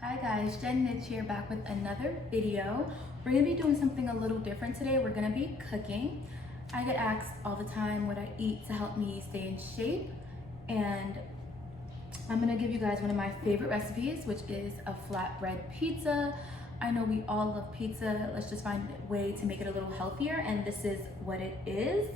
Hi guys, Jen Nitch here, back with another video. We're gonna be doing something a little different today. We're gonna be cooking. I get asked all the time what I eat to help me stay in shape, and I'm gonna give you guys one of my favorite recipes, which is a flatbread pizza. I know we all love pizza. Let's just find a way to make it a little healthier, and this is what it is.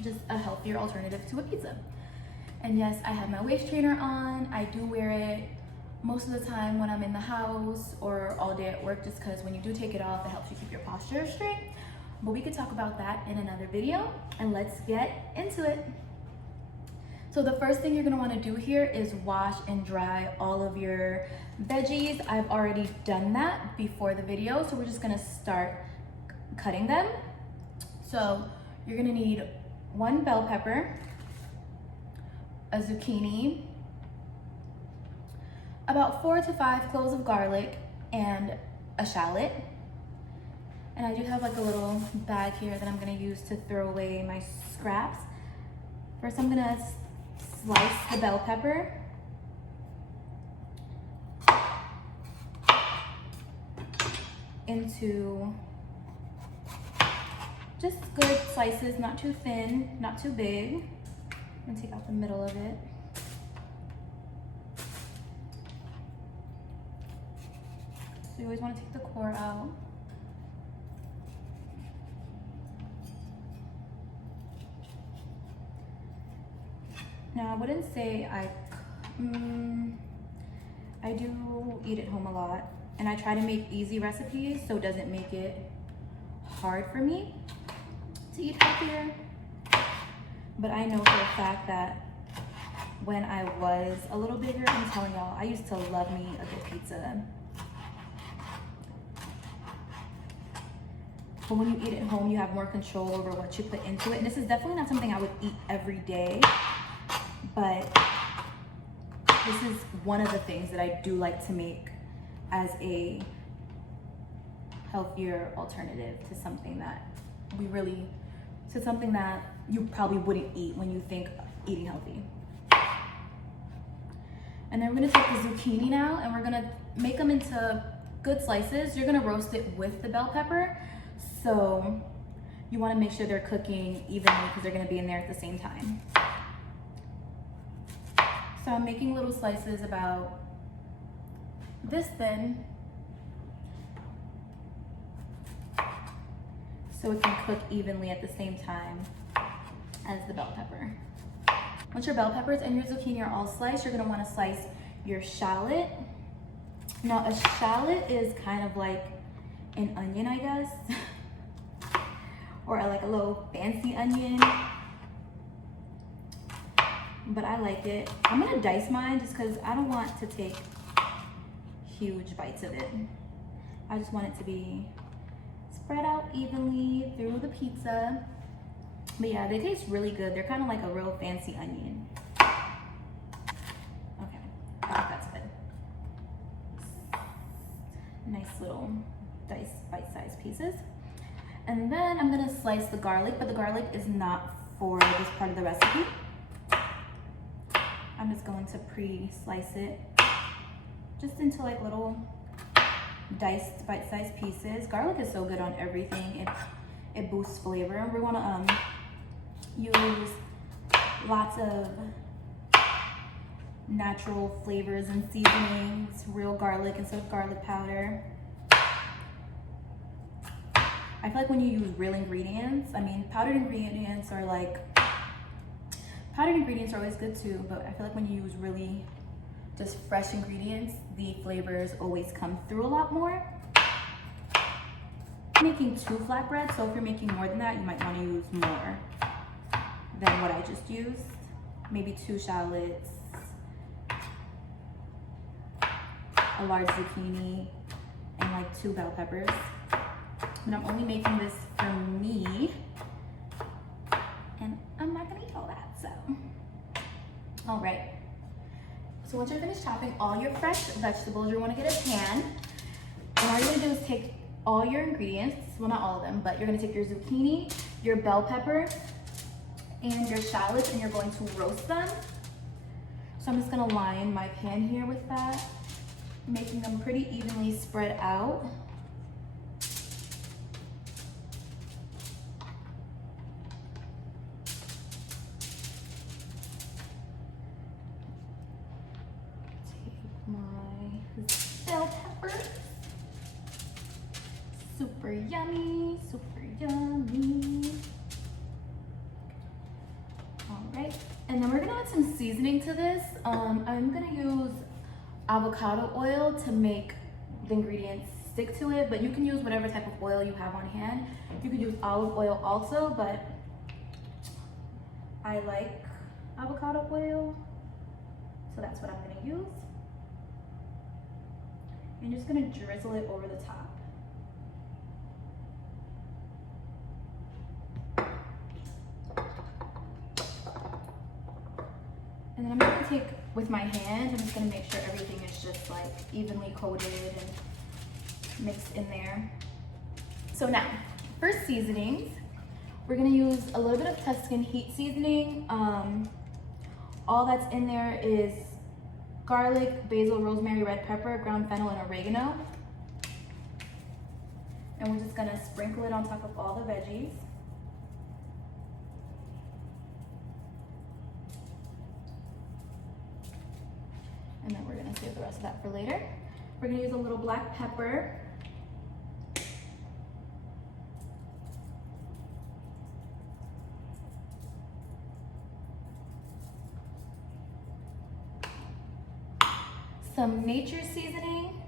Just a healthier alternative to a pizza. And yes, I have my waist trainer on. I do wear it most of the time when I'm in the house or all day at work, just because when you do take it off, it helps you keep your posture straight. But we could talk about that in another video, and let's get into it. So the first thing you're gonna wanna do here is wash and dry all of your veggies. I've already done that before the video, so we're just gonna start cutting them. So you're gonna need one bell pepper, a zucchini, about 4 to 5 cloves of garlic, and a shallot. And I do have like a little bag here that I'm gonna use to throw away my scraps. First, I'm gonna slice the bell pepper. Into just good slices, not too thin, not too big. I'm gonna take out the middle of it. So you always want to take the core out. Now I wouldn't say I do eat at home a lot, and I try to make easy recipes so it doesn't make it hard for me to eat healthier. But I know for a fact that when I was a little bigger, I'm telling y'all, I used to love me a good pizza. But when you eat at home, you have more control over what you put into it. And this is definitely not something I would eat every day, but this is one of the things that I do like to make as a healthier alternative to something that something that you probably wouldn't eat when you think eating healthy. And then we're gonna take the zucchini now, and we're gonna make them into good slices. You're gonna roast it with the bell pepper, so you wanna make sure they're cooking evenly because they're gonna be in there at the same time. So I'm making little slices about this thin, so it can cook evenly at the same time as the bell pepper. Once your bell peppers and your zucchini are all sliced, you're gonna wanna slice your shallot. Now a shallot is kind of like an onion, I guess, or like a little fancy onion, but I like it. I'm gonna dice mine just because I don't want to take huge bites of it. I just want it to be spread out evenly through the pizza. But yeah, they taste really good. They're kind of like a real fancy onion. Okay, I think that's good. Nice little diced bite-sized pieces. And then I'm gonna slice the garlic, but the garlic is not for this part of the recipe. I'm just going to pre-slice it just into like little diced bite-sized pieces. Garlic is so good on everything. It boosts flavor. And we wanna use lots of natural flavors and seasonings, real garlic instead of garlic powder. I feel like when you use real ingredients, I mean, powdered ingredients are always good too, but I feel like when you use really just fresh ingredients, the flavors always come through a lot more. I'm making 2 flatbreads, so if you're making more than that, you might want to use more than what I just used. Maybe 2 shallots, a large zucchini, and like 2 bell peppers. But I'm only making this for me, and I'm not gonna eat all that, so. All right. So once you're finished chopping all your fresh vegetables, you wanna get a pan. And all you're gonna do is take all your ingredients, well, not all of them, but you're gonna take your zucchini, your bell pepper, and your shallots, and you're going to roast them. So I'm just gonna line my pan here with that. making them pretty evenly spread out. Take my bell peppers. Super yummy, super yummy. All right, and then we're gonna add some seasoning to this. I'm gonna use avocado oil to make the ingredients stick to it, but you can use whatever type of oil you have on hand. You could use olive oil also, but I like avocado oil, so that's what I'm gonna use. I'm just gonna drizzle it over the top. And then I'm gonna take, with my hand, I'm just gonna make sure everything is just like evenly coated and mixed in there. So now, for seasonings, we're gonna use a little bit of Tuscan heat seasoning. All that's in there is garlic, basil, rosemary, red pepper, ground fennel, and oregano. And we're just gonna sprinkle it on top of all the veggies. And then we're gonna save the rest of that for later. We're gonna use a little black pepper. Some nature seasoning.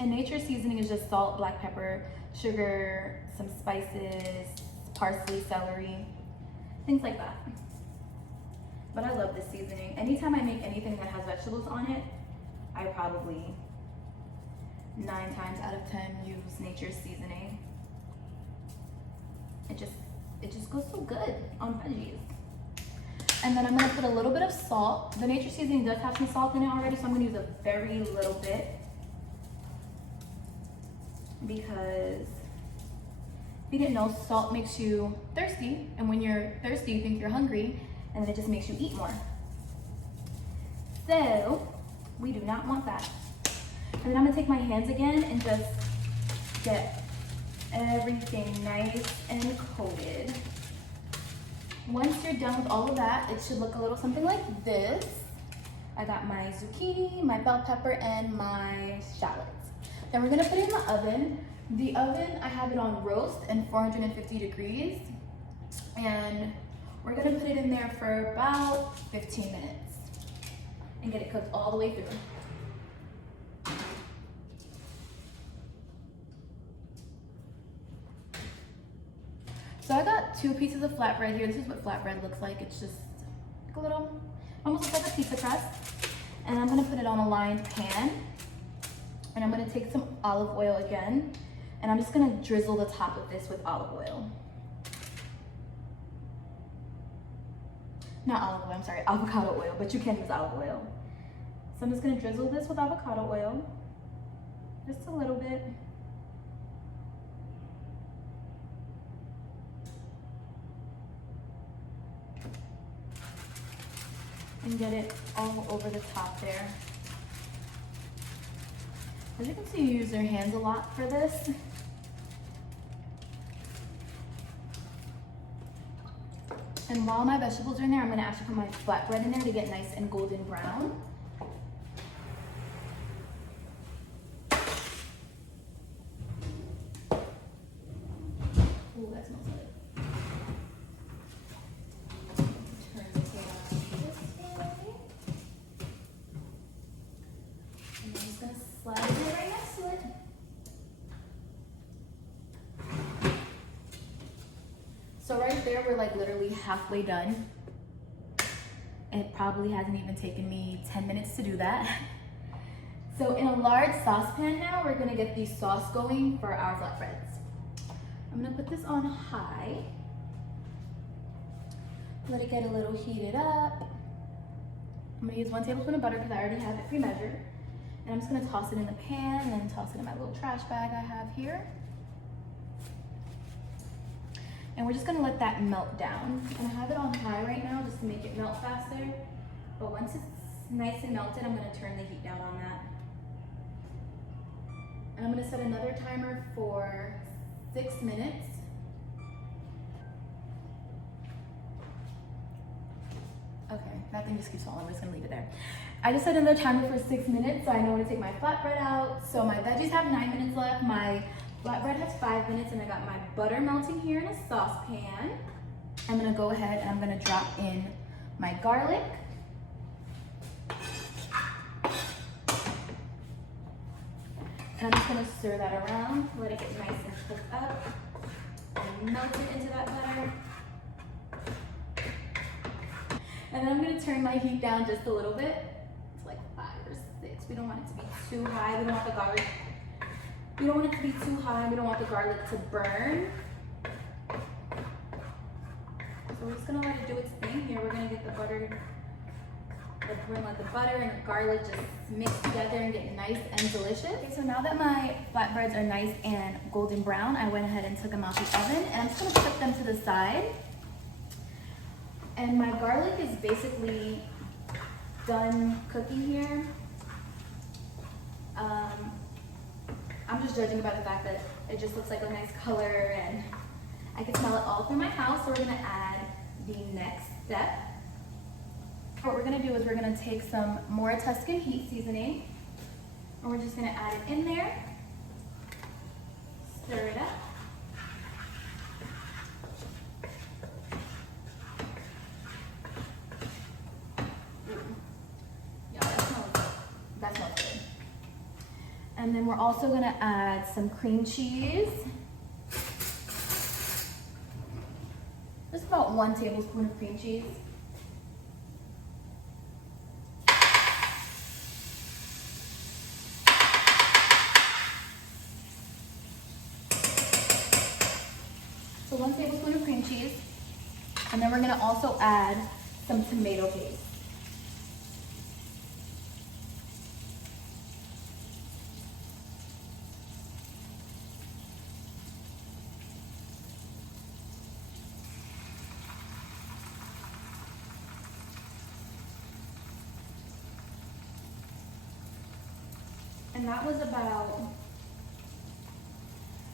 And nature seasoning is just salt, black pepper, sugar, some spices, parsley, celery, things like that. But I love this seasoning. Anytime I make anything that has vegetables on it, I probably 9 times out of 10 use nature's seasoning. It just goes so good on veggies. And then I'm gonna put a little bit of salt. The nature seasoning does have some salt in it already, so I'm gonna use a very little bit, because if you didn't know, salt makes you thirsty, and when you're thirsty, you think you're hungry, and then it just makes you eat more. So we do not want that. And then I'm gonna take my hands again and just get everything nice and coated. Once you're done with all of that, it should look a little something like this. I got my zucchini, my bell pepper, and my shallots. Then we're gonna put it in the oven. The oven, I have it on roast and 450 degrees. And we're gonna put it in there for about 15 minutes and get it cooked all the way through. So I got 2 pieces of flatbread here. This is what flatbread looks like. It's just like a little, almost looks like a pizza crust. And I'm gonna put it on a lined pan. And I'm gonna take some olive oil again. And I'm just gonna drizzle the top of this with olive oil. Not olive oil, I'm sorry, avocado oil, but you can use olive oil. So I'm just gonna drizzle this with avocado oil, just a little bit. And get it all over the top there. As you can see, you use your hands a lot for this. And while my vegetables are in there, I'm gonna actually put my flatbread in there to get nice and golden brown. Ooh, that smells good. Turn the pan on this way. And I'm just gonna slide it right next to it. So right there, we're like literally halfway done. It probably hasn't even taken me 10 minutes to do that. So in a large saucepan now, we're gonna get the sauce going for our flatbreads. I'm gonna put this on high. Let it get a little heated up. I'm gonna use 1 tablespoon of butter because I already have it pre-measured. And I'm just gonna toss it in the pan and then toss it in my little trash bag I have here. And we're just gonna let that melt down. And I have it on high right now just to make it melt faster. But once it's nice and melted, I'm gonna turn the heat down on that. gonna set another timer for 6 minutes. Okay, that thing just keeps falling. I'm just gonna leave it there. I just set another timer for 6 minutes, so I know when to take my flatbread out. So my veggies have 9 minutes left. My flatbread has 5 minutes, and I got my butter melting here in a saucepan. I'm gonna go ahead and I'm gonna drop in my garlic. And I'm just gonna stir that around, let it get nice and cooked up, and melt it into that butter. And then I'm gonna turn my heat down just a little bit. It's like 5 or 6. We don't want it to be too high. We don't want the garlic, we don't want it to be too high. We don't want the garlic to burn. So we're just gonna let it do its thing here. We're gonna get the butter, we're gonna let the butter and the garlic just mix together and get nice and delicious. Okay, so now that my flatbreads are nice and golden brown, I went ahead and took them out the oven, and I'm just gonna put them to the side. And my garlic is basically done cooking here. I'm just judging about the fact that it just looks like a nice color and I can smell it all through my house. So we're gonna add the next step. What we're gonna do is we're gonna take some more Tuscan heat seasoning and we're just gonna add it in there, stir it up. Yeah, that smells good. And then we're also gonna add some cream cheese. Just about 1 tablespoon of cream cheese. So 1 tablespoon of cream cheese. And then we're gonna also add some tomato paste.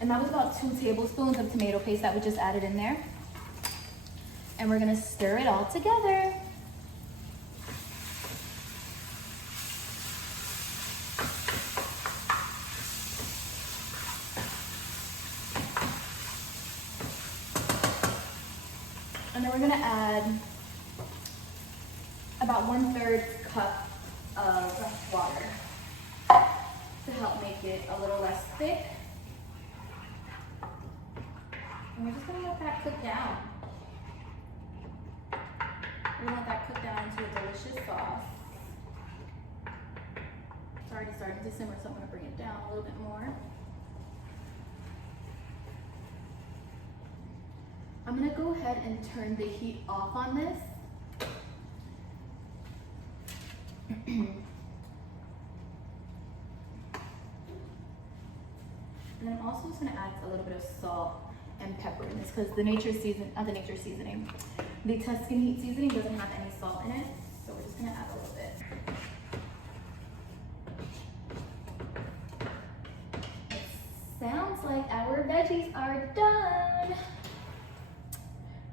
And that was about 2 tablespoons of tomato paste that we just added in there. And we're gonna stir it all together. And then we're gonna add about 1/3 cup of water to help make it a little less thick. And we're just gonna let that cook down. We want that cooked down into a delicious sauce. It's already starting to simmer, so I'm gonna bring it down a little bit more. I'm gonna go ahead and turn the heat off on this. And then I'm also just gonna add a little bit of salt and pepper in this because the Tuscan heat seasoning doesn't have any salt in it. So we're just gonna add a little bit. Sounds like our veggies are done.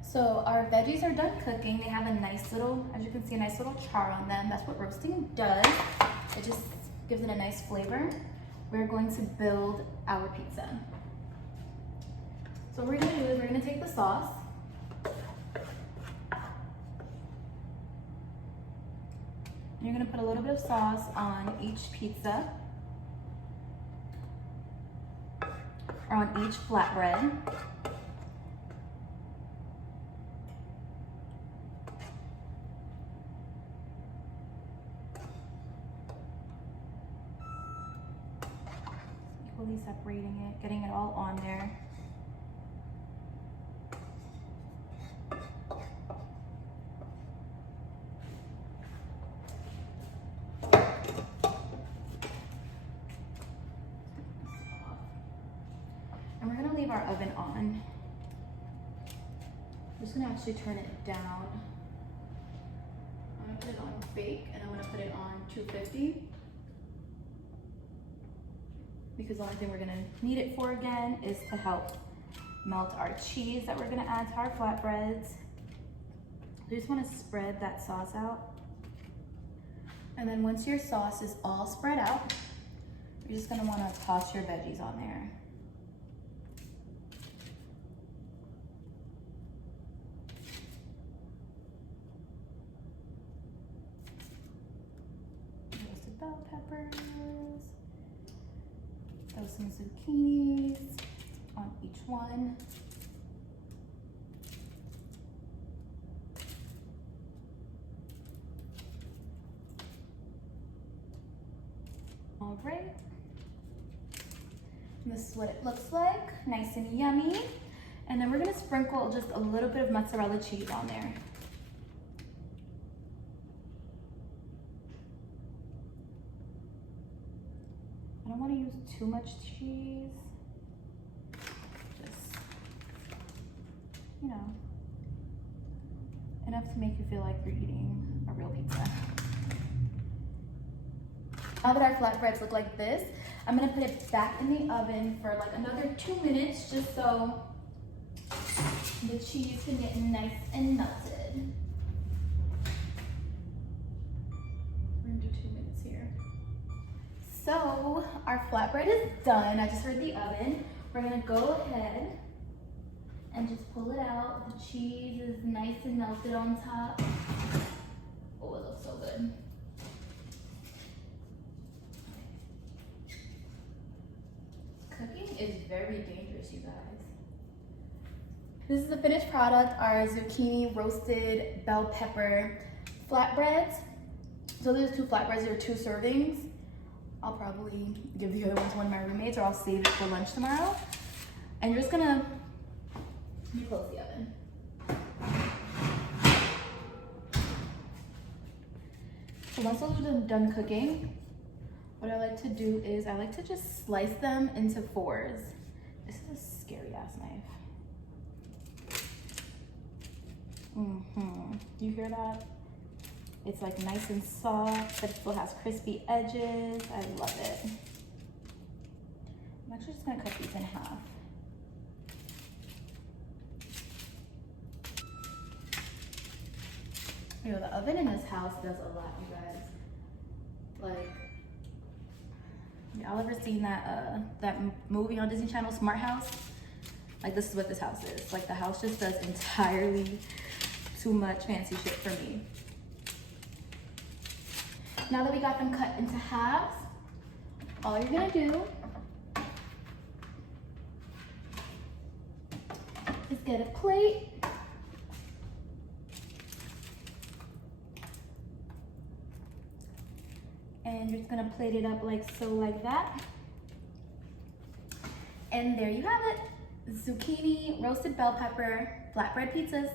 So our veggies are done cooking. They have a nice little, as you can see, a nice little char on them. That's what roasting does. It just gives it a nice flavor. We're going to build our pizza. So what we're gonna do is we're gonna take the sauce. And you're gonna put a little bit of sauce on each pizza, or on each flatbread. Equally separating it, getting it all on there. And we're gonna leave our oven on. I'm just gonna actually turn it down. I'm gonna put it on bake and I'm gonna put it on 250. because the only thing we're gonna need it for again is to help melt our cheese that we're gonna add to our flatbreads. You just wanna spread that sauce out. And then once your sauce is all spread out, you're just gonna wanna toss your veggies on there. Roasted bell peppers. Throw some zucchinis on each one. All right. And this is what it looks like, nice and yummy. And then we're gonna sprinkle just a little bit of mozzarella cheese on there. I don't wanna use too much cheese. Just, you know, enough to make you feel like you're eating a real pizza. Now that our flatbreads look like this, I'm gonna put it back in the oven for like another 2 minutes, just so the cheese can get nice and melted. We're gonna do 2 minutes here. So our flatbread is done. I just heard the oven. We're gonna go ahead and just pull it out. The cheese is nice and melted on top. Oh, it looks so good. Cooking is very dangerous, you guys. This is the finished product, our zucchini roasted bell pepper flatbreads. So there's 2 flatbreads, there are 2 servings. I'll probably give the other one to one of my roommates, or I'll save it for lunch tomorrow. And you're just gonna close the oven. So once those are done cooking, what I like to do is I like to just slice them into 4s. This is a scary ass knife. You hear that? It's like nice and soft, but it still has crispy edges. I love it. I'm actually just gonna cut these in half. You know, the oven in this house does a lot, you guys. Like, y'all ever seen that movie on Disney Channel, Smart House? Like, this is what this house is. Like, the house just does entirely too much fancy shit for me. Now that we got them cut into halves, all you're gonna do is get a plate. And you're just gonna plate it up like so, like that. And there you have it. Zucchini, roasted bell pepper, flatbread pizzas.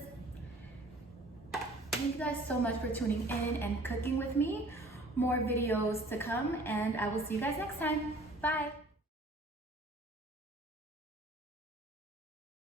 Thank you guys so much for tuning in and cooking with me. More videos to come, and I will see you guys next time. Bye.